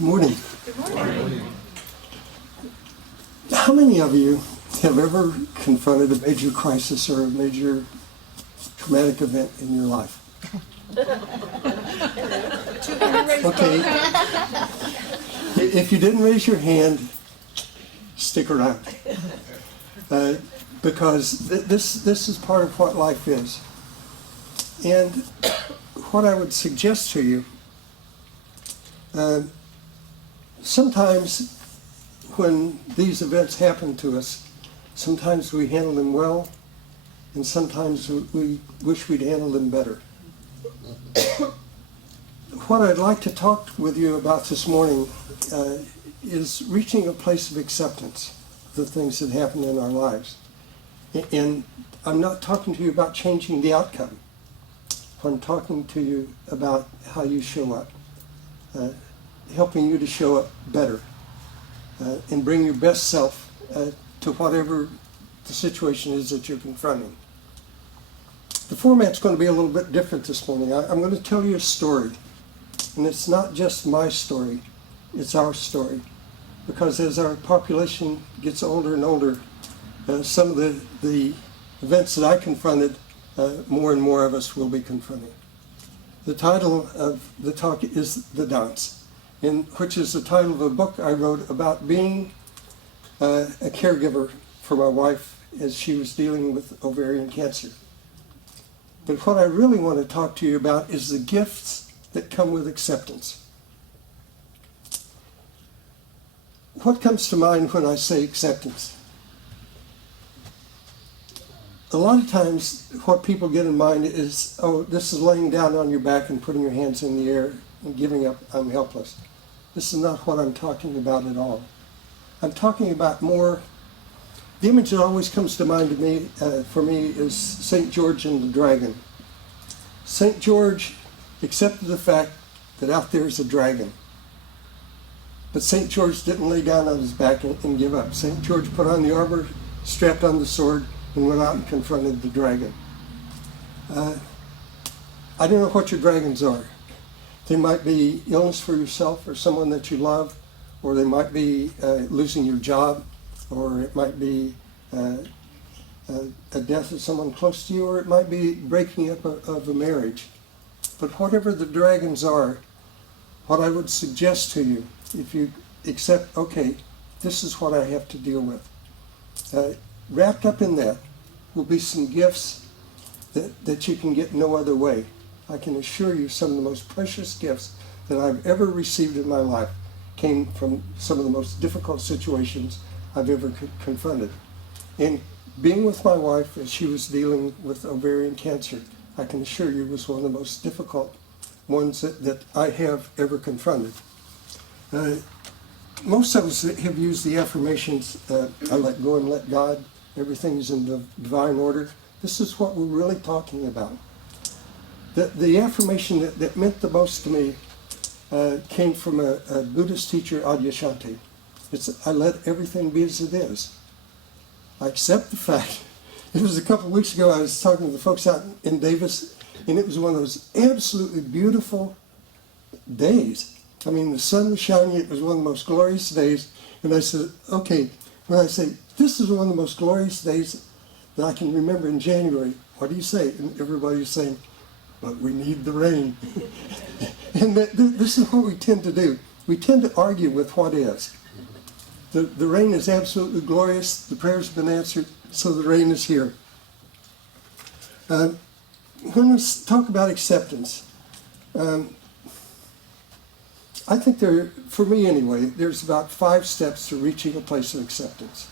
Morning. Good morning. How many of you have ever confronted a major crisis or a major traumatic event in your life? Okay. If you didn't raise your hand, stick around. Because this is part of what life is. And what I would suggest to you, sometimes when these events happen to us, sometimes we handle them well, and sometimes we wish we'd handled them better. What I'd like to talk with you about this morning is reaching a place of acceptance of the things that happen in our lives. And I'm not talking to you about changing the outcome. I'm talking to you about how you show up, helping you to show up better, and bring your best self to whatever the situation is that you're confronting. The format's going to be a little bit different this morning. I'm going to tell you a story. And it's not just my story, it's our story. Because as our population gets older and older, some of the events that I confronted, more and more of us will be confronting. The title of the talk is The Dhance, which is the title of a book I wrote about being a caregiver for my wife as she was dealing with ovarian cancer. But what I really want to talk to you about is the gifts that come with acceptance. What comes to mind when I say acceptance? A lot of times what people get in mind is, oh, this is laying down on your back and putting your hands in the air and giving up, I'm helpless. This is not what I'm talking about at all. I'm talking about more, the image that always comes to mind to me, for me is St. George and the dragon. St. George accepted the fact that out there is a dragon. But St. George didn't lay down on his back and give up. St. George put on the armor, strapped on the sword, and went out and confronted the dragon. I don't know what your dragons are. They might be illness for yourself or someone that you love, or they might be losing your job, or it might be a death of someone close to you, or it might be breaking up of a marriage. But whatever the dragons are, what I would suggest to you, if you accept, okay, this is what I have to deal with. Wrapped up in that will be some gifts that you can get no other way. I can assure you some of the most precious gifts that I've ever received in my life came from some of the most difficult situations I've ever confronted. And being with my wife as she was dealing with ovarian cancer, I can assure you was one of the most difficult ones that I have ever confronted. Most of us have used the affirmations, I let go and let God, everything's in the divine order. This is what we're really talking about. The affirmation that meant the most to me came from a Buddhist teacher, Adyashanti. It's, I let everything be as it is. I accept the fact. It was a couple of weeks ago, I was talking to the folks out in Davis, and it was one of those absolutely beautiful days. I mean, the sun was shining, it was one of the most glorious days, and I said, okay, when I say, this is one of the most glorious days that I can remember in January, what do you say? And everybody's saying, but we need the rain. And this is what we tend to do. We tend to argue with what is. The rain is absolutely glorious, the prayers have been answered, so the rain is here. When we talk about acceptance, I think for me anyway, there's about 5 steps to reaching a place of acceptance.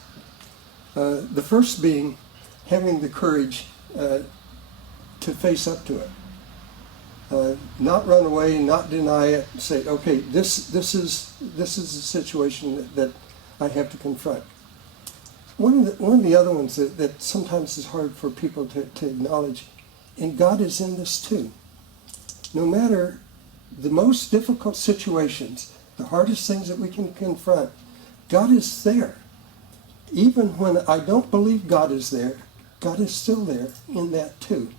The first being having the courage to face up to it. Not run away, not deny it, say, okay, this is a situation that I have to confront. One of the other ones that sometimes is hard for people to acknowledge, and God is in this too. No matter the most difficult situations, the hardest things that we can confront, God is there. Even when I don't believe God is there, God is still there in that too.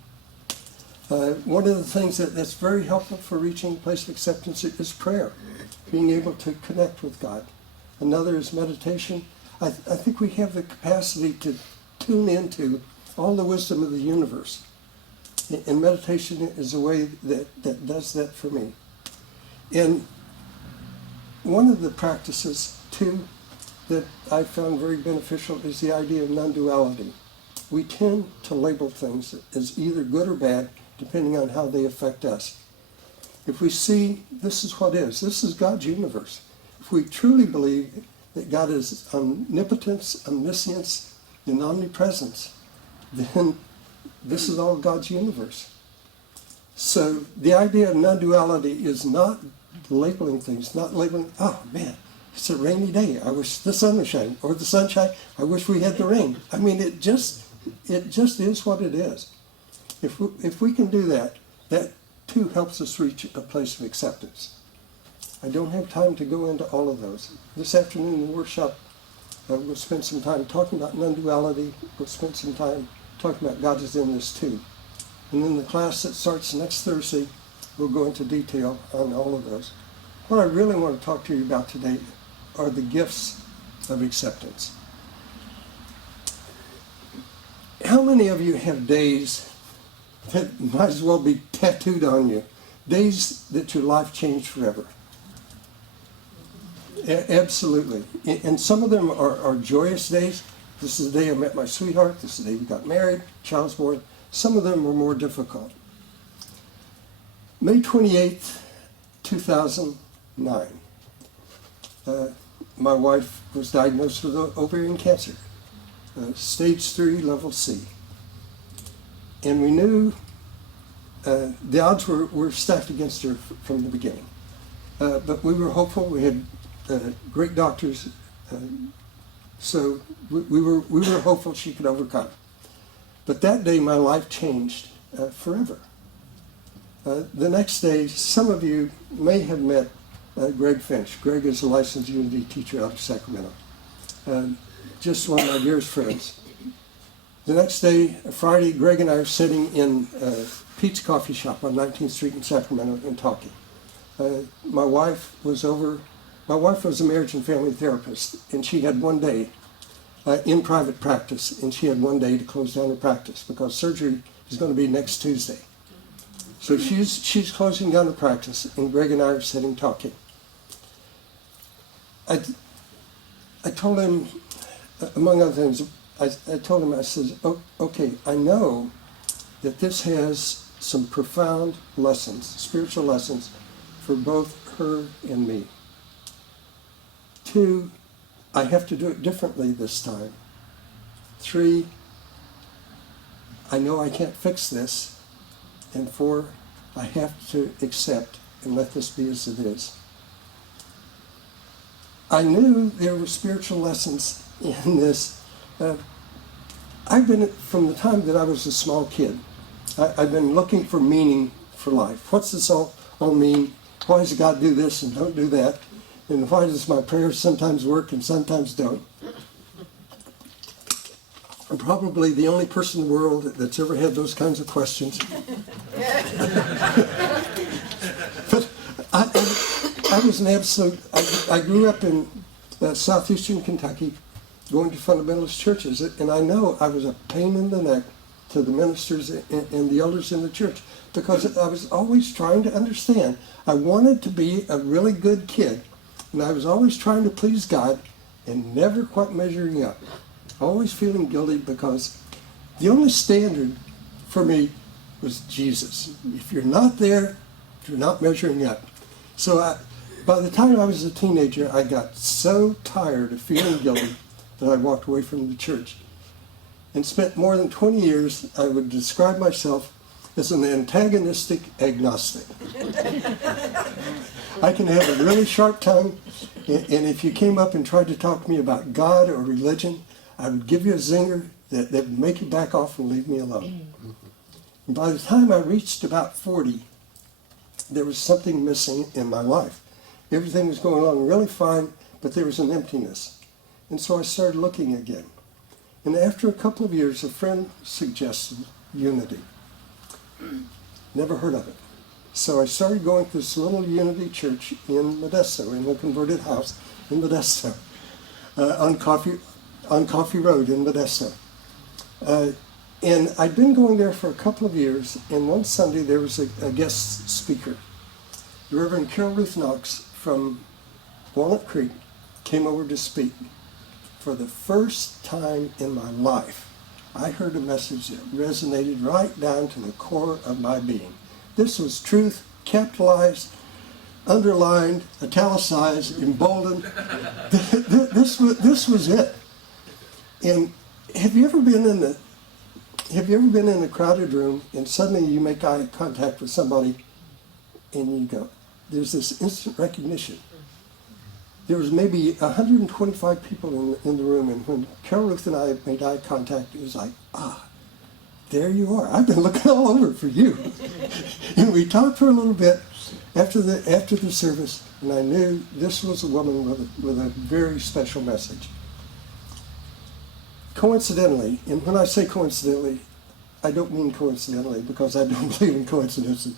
One of the things that's very helpful for reaching a place of acceptance is prayer, being able to connect with God. Another is meditation. I think we have the capacity to tune into all the wisdom of the universe. And meditation is a way that does that for me. And one of the practices, too, that I found very beneficial is the idea of non-duality. We tend to label things as either good or bad, depending on how they affect us. If we see this is what is, this is God's universe. If we truly believe that God is omnipotence, omniscience, and omnipresence, then this is all God's universe. So the idea of non-duality is not labeling things, not labeling, oh man, it's a rainy day, I wish the sun was shining, or the sunshine, I wish we had the rain. I mean, it just is what it is. If we can do that, that too helps us reach a place of acceptance. I don't have time to go into all of those. This afternoon in the workshop, we'll spend some time talking about non-duality. We'll spend some time talking about God is in this too. And then the class that starts next Thursday, we'll go into detail on all of those. What I really want to talk to you about today are the gifts of acceptance. How many of you have days that might as well be tattooed on you? Days that your life changed forever. Absolutely. And some of them are joyous days. This is the day I met my sweetheart. This is the day we got married, child's born. Some of them were more difficult. May 28th, 2009. My wife was diagnosed with ovarian cancer, stage 3, level C. And we knew the odds were stacked against her from the beginning. But we were hopeful. We had great doctors. So we were hopeful she could overcome. But that day my life changed forever. The next day, some of you may have met Greg Finch. Greg is a licensed Unity teacher out of Sacramento. Just one of my dearest friends. The next day, Friday, Greg and I are sitting in Pete's Coffee Shop on 19th Street in Sacramento and talking. My wife was a marriage and family therapist, and she had one day in private practice, and she had one day to close down her practice because surgery is going to be next Tuesday. So she's closing down her practice, and Greg and I are sitting talking. I told him, among other things, I told him, I said, oh, okay, I know that this has some profound lessons, spiritual lessons, for both her and me. 2, I have to do it differently this time. 3, I know I can't fix this. And 4, I have to accept and let this be as it is. I knew there were spiritual lessons in this. I've been, from the time that I was a small kid, I've been looking for meaning for life. What's this all mean? Why does God do this and don't do that? And why does my prayers sometimes work and sometimes don't? I'm probably the only person in the world that's ever had those kinds of questions. But I was an absolute, I grew up in southeastern Kentucky going to fundamentalist churches, and I know I was a pain in the neck to the ministers and the elders in the church because I was always trying to understand. I wanted to be a really good kid, and I was always trying to please God and never quite measuring up. Always feeling guilty because the only standard for me was Jesus. If you're not there, you're not measuring up. So by the time I was a teenager, I got so tired of feeling guilty that I walked away from the church and spent more than 20 years, I would describe myself as an antagonistic agnostic. I can have a really sharp tongue, and if you came up and tried to talk to me about God or religion, I would give you a zinger that would make you back off and leave me alone. And by the time I reached about 40, there was something missing in my life. Everything was going along really fine, but there was an emptiness. And so I started looking again. And after a couple of years, a friend suggested Unity. Never heard of it. So I started going to this little Unity church in Modesto, in the converted house in Modesto, on Coffee Road in Modesto. And I'd been going there for a couple of years, and one Sunday there was a guest speaker. The Reverend Carol Ruth Knox from Walnut Creek came over to speak. For the first time in my life, I heard a message that resonated right down to the core of my being. This was truth, capitalized, underlined, italicized, emboldened. This was it. And have you ever been in a crowded room and suddenly you make eye contact with somebody and you go, there's this instant recognition. There was maybe 125 people in the room, and when Carol Ruth and I made eye contact, it was like, there you are. I've been looking all over for you. And we talked for a little bit after the service, and I knew this was a woman with a very special message. Coincidentally, and when I say coincidentally, I don't mean coincidentally because I don't believe in coincidences.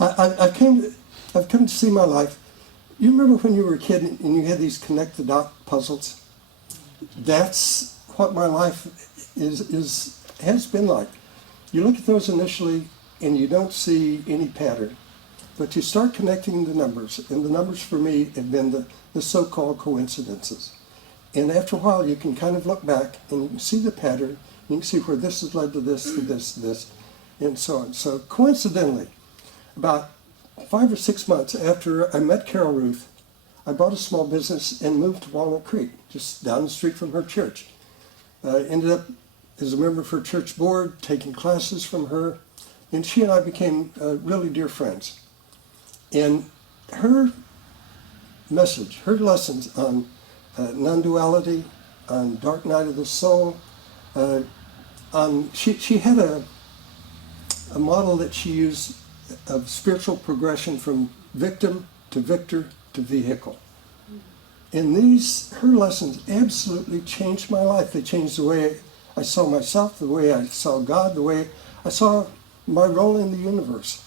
I've come to see my life. You remember when you were a kid and you had these connect-the-dot puzzles? That's what my life has been like. You look at those initially and you don't see any pattern, but you start connecting the numbers, and the numbers for me have been the so-called coincidences. And after a while you can kind of look back and you can see the pattern, you can see where this has led to this, to this, to this, and so on. So coincidentally, about 5 or 6 months after I met Carol Ruth, I bought a small business and moved to Walnut Creek, just down the street from her church. Ended up as a member of her church board, taking classes from her, and she and I became really dear friends. And her message, her lessons on non-duality, on dark night of the soul, she had a model that she used of spiritual progression from victim to victor to vehicle. And her lessons absolutely changed my life. They changed the way I saw myself, the way I saw God, the way I saw my role in the universe.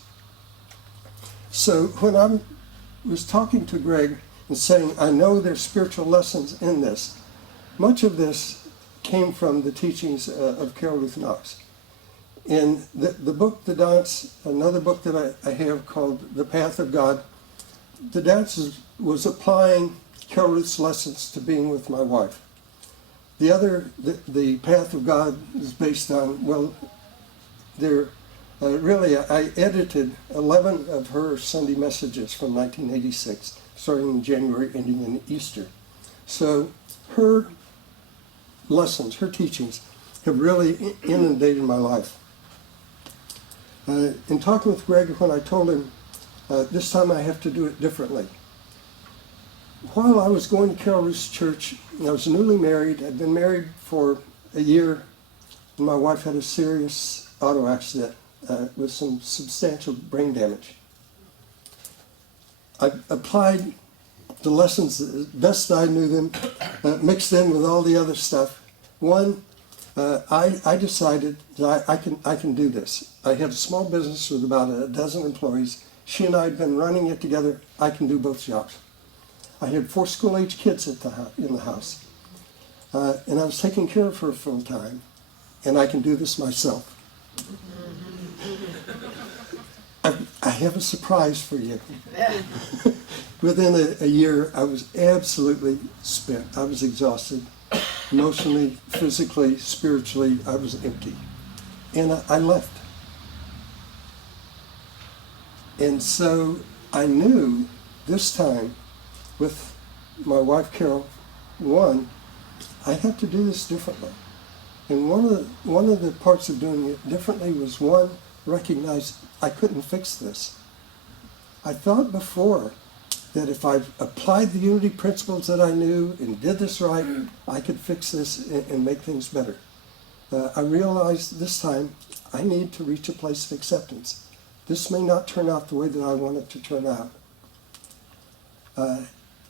So when I was talking to Greg and saying, I know there's spiritual lessons in this, much of this came from the teachings of Carol Ruth Knox. In the book, The Dhance, another book that I have called The Path of God, the Dhance was applying Carol Ruth's lessons to being with my wife. The other, the Path of God, is based on, I edited 11 of her Sunday messages from 1986, starting in January, ending in Easter. So her lessons, her teachings, have really inundated my life. In talking with Greg, when I told him, this time I have to do it differently. While I was going to Carol Ruth's church, I was newly married. I'd been married for a year, and my wife had a serious auto accident with some substantial brain damage. I applied the lessons as best I knew them, mixed in with all the other stuff. One, I decided that I can do this. I had a small business with about a dozen employees. She and I had been running it together. I can do both jobs. I had 4 school-age kids in the house. And I was taking care of her full time. And I can do this myself. I have a surprise for you. Within a year, I was absolutely spent. I was exhausted. Emotionally, physically, spiritually, I was empty. And I left. And so I knew this time with my wife Carol, one, I had to do this differently. And one of the parts of doing it differently was, one, recognize I couldn't fix this. I thought before that if I applied the unity principles that I knew and did this right, I could fix this and make things better. I realized this time I need to reach a place of acceptance. This may not turn out the way that I want it to turn out.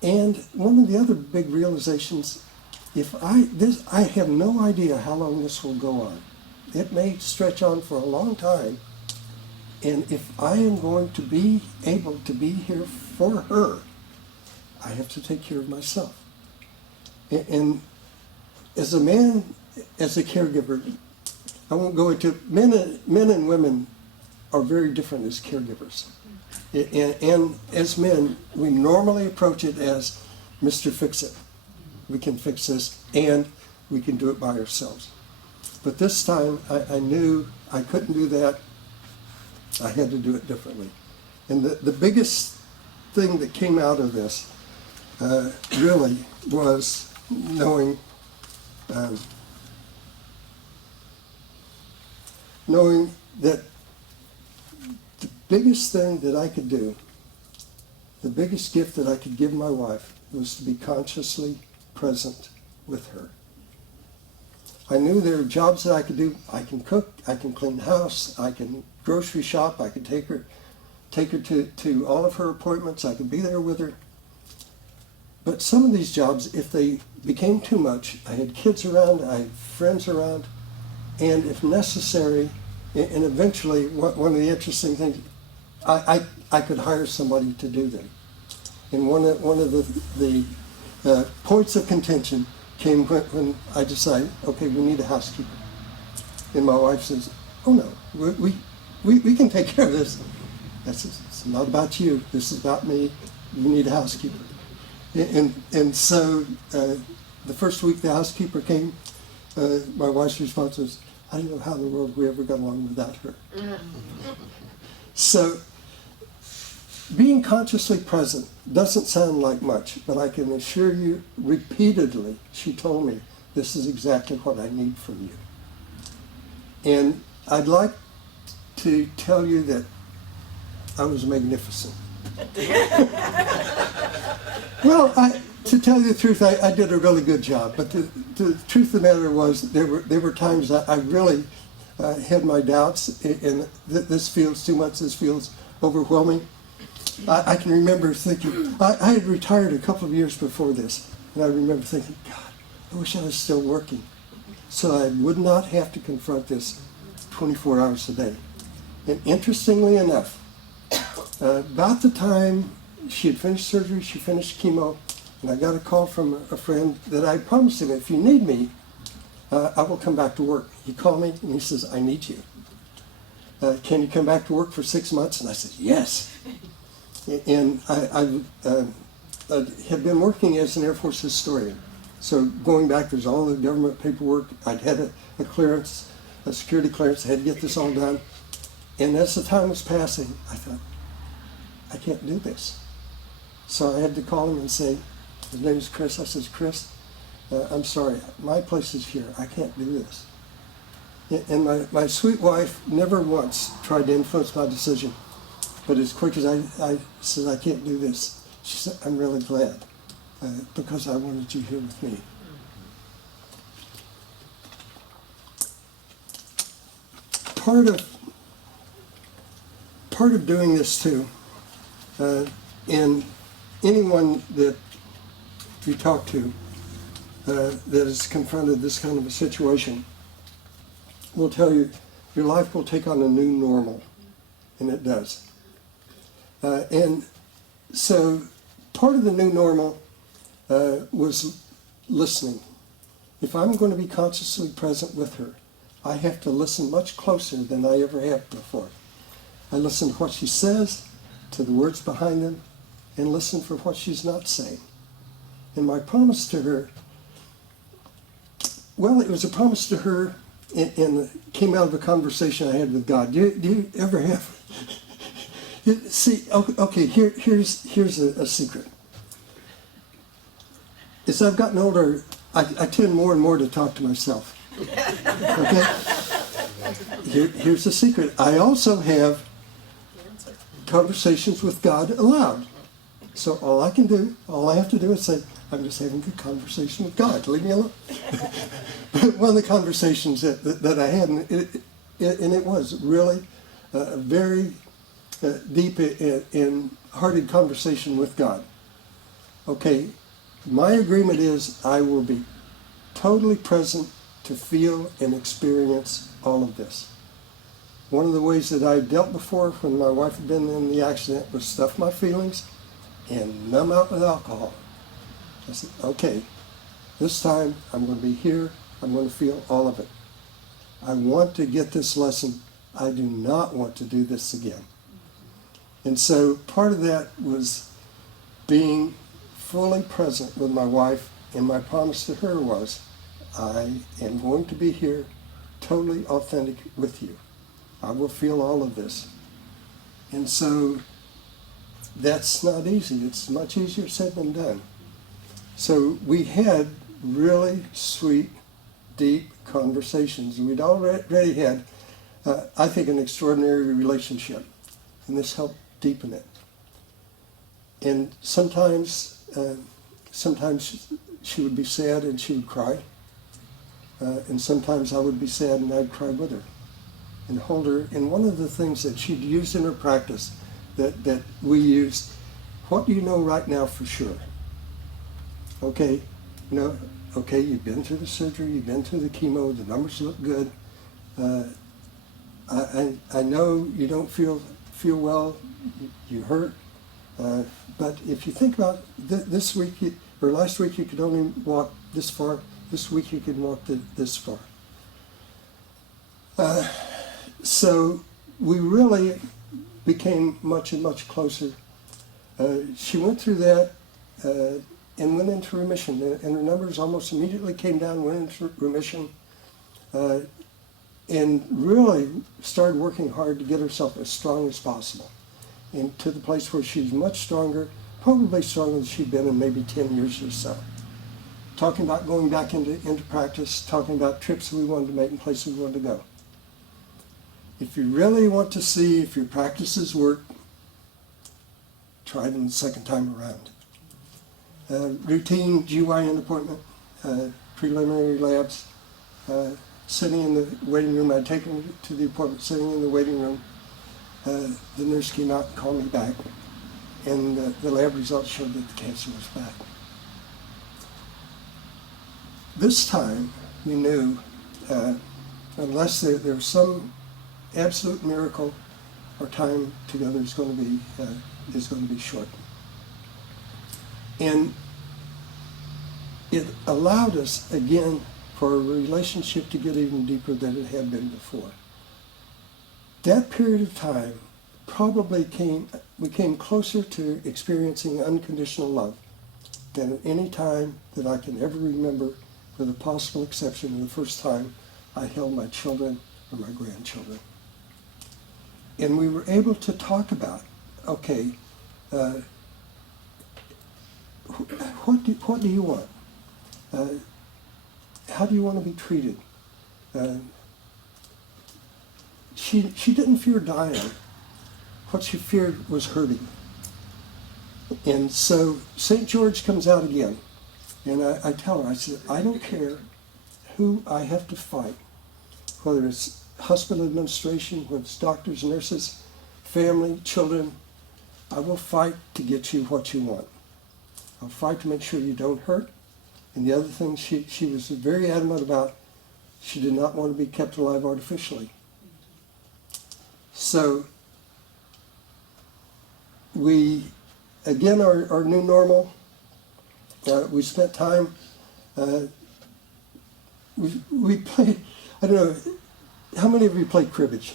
And one of the other big realizations, I have no idea how long this will go on. It may stretch on for a long time, And if I am going to be able to be here for her, I have to take care of myself. And as a man, as a caregiver, I won't go into men and women are very different as caregivers. And as men, we normally approach it as Mr. Fix-It. We can fix this, and we can do it by ourselves. But this time, I knew I couldn't do that. I had to do it differently. And the biggest thing that came out of this really was knowing that the biggest thing that I could do, the biggest gift that I could give my wife, was to be consciously present with her. I knew there were jobs that I could do. I can cook, I can clean the house, I can grocery shop, I could take her to all of her appointments, I could be there with her. But some of these jobs, if they became too much, I had kids around, I had friends around, and if necessary, and eventually, one of the interesting things, I could hire somebody to do them. And one of the points of contention came when I decided, okay, we need a housekeeper. And my wife says, oh no, we can take care of this. It's not about you, this is about me, you need a housekeeper. And so the first week the housekeeper came, my wife's response was, I don't know how in the world we ever got along without her. So being consciously present doesn't sound like much, but I can assure you repeatedly, she told me, this is exactly what I need from you. And I'd like to tell you that I was magnificent. Well, to tell you the truth, I did a really good job, but the truth of the matter was there were times I really had my doubts, and this feels too much, this feels overwhelming. I can remember thinking, I had retired a couple of years before this, and I remember thinking, God, I wish I was still working, so I would not have to confront this 24 hours a day. And interestingly enough, about the time she had finished surgery, she finished chemo, and I got a call from a friend that I promised him, if you need me, I will come back to work. He called me and he says, I need you. Can you come back to work for 6 months? And I said, yes. And I had been working as an Air Force historian. So going back, there's all the government paperwork. I'd had a clearance, a security clearance. I had to get this all done. And as the time was passing, I thought, I can't do this. So I had to call him and say, his name is Chris. I says, Chris, I'm sorry, my place is here. I can't do this. And my sweet wife never once tried to influence my decision. But as quick as I said, I can't do this, she said, I'm really glad, because I wanted you here with me. Part of doing this too, and anyone that you talk to that has confronted this kind of a situation will tell you your life will take on a new normal, and it does. And so part of the new normal was listening. If I'm going to be consciously present with her, I have to listen much closer than I ever have before. I listen to what she says, to the words behind them, and listen for what she's not saying. And my promise to her, well, it was a promise to her, and came out of a conversation I had with God. Do you ever have... See, okay, here's a secret. As I've gotten older, I tend more and more to talk to myself. Okay? Here's the secret. I also have conversations with God aloud. So all I have to do is say, I'm just having a conversation with God. Leave me alone. But one of the conversations that I had, and it was really a very deep and hearted conversation with God. Okay, my agreement is I will be totally present to feel and experience all of this. One of the ways that I dealt before when my wife had been in the accident was stuff my feelings and numb out with alcohol. I said, okay, this time I'm going to be here. I'm going to feel all of it. I want to get this lesson. I do not want to do this again. And so part of that was being fully present with my wife, and my promise to her was, I am going to be here totally authentic with you. I will feel all of this. And so that's not easy. It's much easier said than done. So we had really sweet, deep conversations. We'd already had, I think, an extraordinary relationship, and this helped deepen it. And sometimes she would be sad and she would cry, and sometimes I would be sad and I'd cry with her and hold her. And one of the things that she'd used in her practice that we used, what do you know right now for sure? Okay, okay, you've been through the surgery, you've been through the chemo, the numbers look good. I know you don't feel well, you hurt, but if you think about this week, or last week you could only walk this far, this week you can walk this far. So we really became much and much closer. She went through that and went into remission, and her numbers almost immediately came down, went into remission, and really started working hard to get herself as strong as possible, and to the place where she's much stronger, probably stronger than she'd been in maybe 10 years or so. Talking about going back into practice, talking about trips we wanted to make and places we wanted to go. If you really want to see if your practices work, try them the second time around. Routine GYN appointment, preliminary labs, sitting in the waiting room. I'd take them to the appointment, sitting in the waiting room. The nurse came out and called me back, and the lab results showed that the cancer was back. This time, we knew, unless there was some absolute miracle, our time together is going to be short. And it allowed us, again, for a relationship to get even deeper than it had been before. That period of time probably we came closer to experiencing unconditional love than at any time that I can ever remember, with a possible exception of the first time I held my children or my grandchildren. And we were able to talk about, okay, what do you want? How do you want to be treated? She didn't fear dying. What she feared was hurting. And so St. George comes out again. And I tell her, I said, I don't care who I have to fight, whether it's hospital administration, whether it's doctors, nurses, family, children. I will fight to get you what you want. I'll fight to make sure you don't hurt. And the other thing she was very adamant about, she did not want to be kept alive artificially. So we, again, our new normal, we spent time, we played, I don't know, how many of you played cribbage?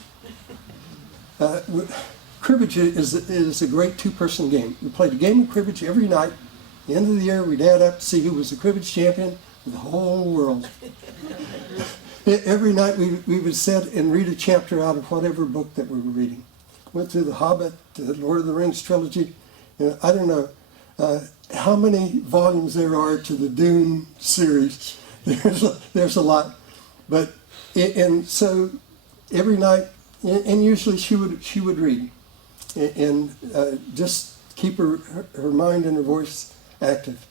Cribbage is a great two-person game. We played a game of cribbage every night. At the end of the year, we'd add up to see who was the cribbage champion of the whole world. Every night we would sit and read a chapter out of whatever book that we were reading. Went through The Hobbit, the Lord of the Rings trilogy. I don't know how many volumes there are to the Dune series. There's a lot. But, and so every night, and usually she would read and just keep her mind and her voice active.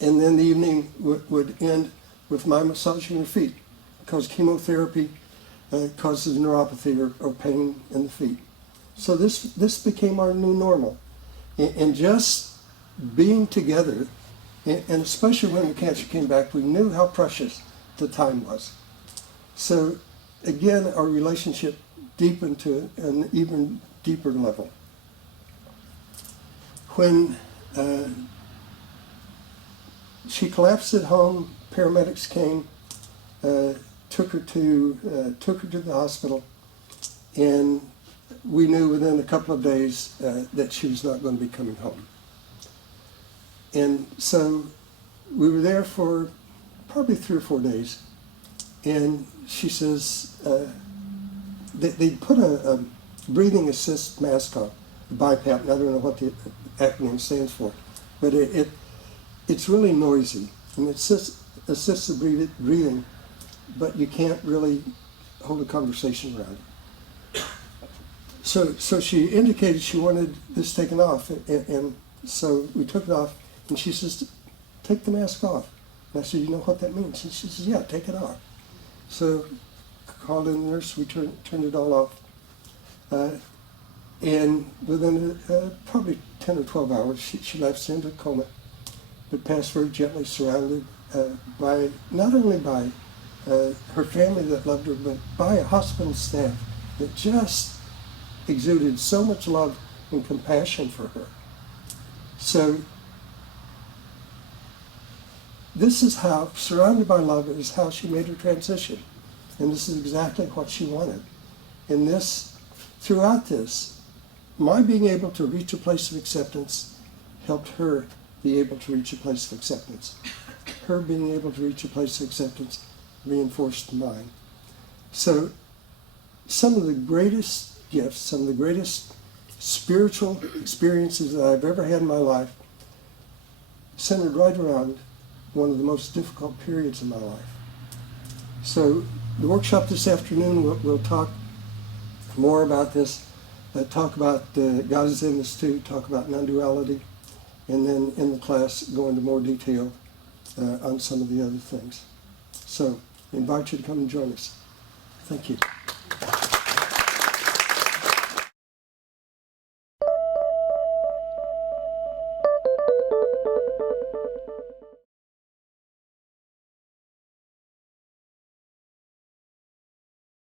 And then the evening would end with my massaging her feet, because chemotherapy causes neuropathy or pain in the feet. So this became our new normal. And just being together, and especially when the cancer came back, we knew how precious the time was. So again, our relationship deepened to an even deeper level. When she collapsed at home, paramedics came, took her to the hospital, and we knew within a couple of days that she was not going to be coming home. And so we were there for probably 3 or 4 days, and she says they put a breathing assist mask on, a BiPAP, and I don't know what the acronym stands for, but it's really noisy, and it assists the breathing, but you can't really hold a conversation around it. So she indicated she wanted this taken off, and so we took it off, and she says, take the mask off. And I said, you know what that means? And she says, yeah, take it off. So called in the nurse, we turned it all off. And within probably 10 or 12 hours, she lapsed into a coma, but passed very gently, surrounded by, not only by her family that loved her, but by a hospital staff that just exuded so much love and compassion for her. So this is how, surrounded by love, is how she made her transition. And this is exactly what she wanted. And this, throughout this, my being able to reach a place of acceptance helped her be able to reach a place of acceptance. Her being able to reach a place of acceptance reinforced mine. So some of the greatest gifts, some of the greatest spiritual experiences that I've ever had in my life centered right around one of the most difficult periods in my life. So the workshop this afternoon, we'll talk more about this, talk about God is in this too, talk about non-duality, and then in the class go into more detail on some of the other things. So I invite you to come and join us. Thank you.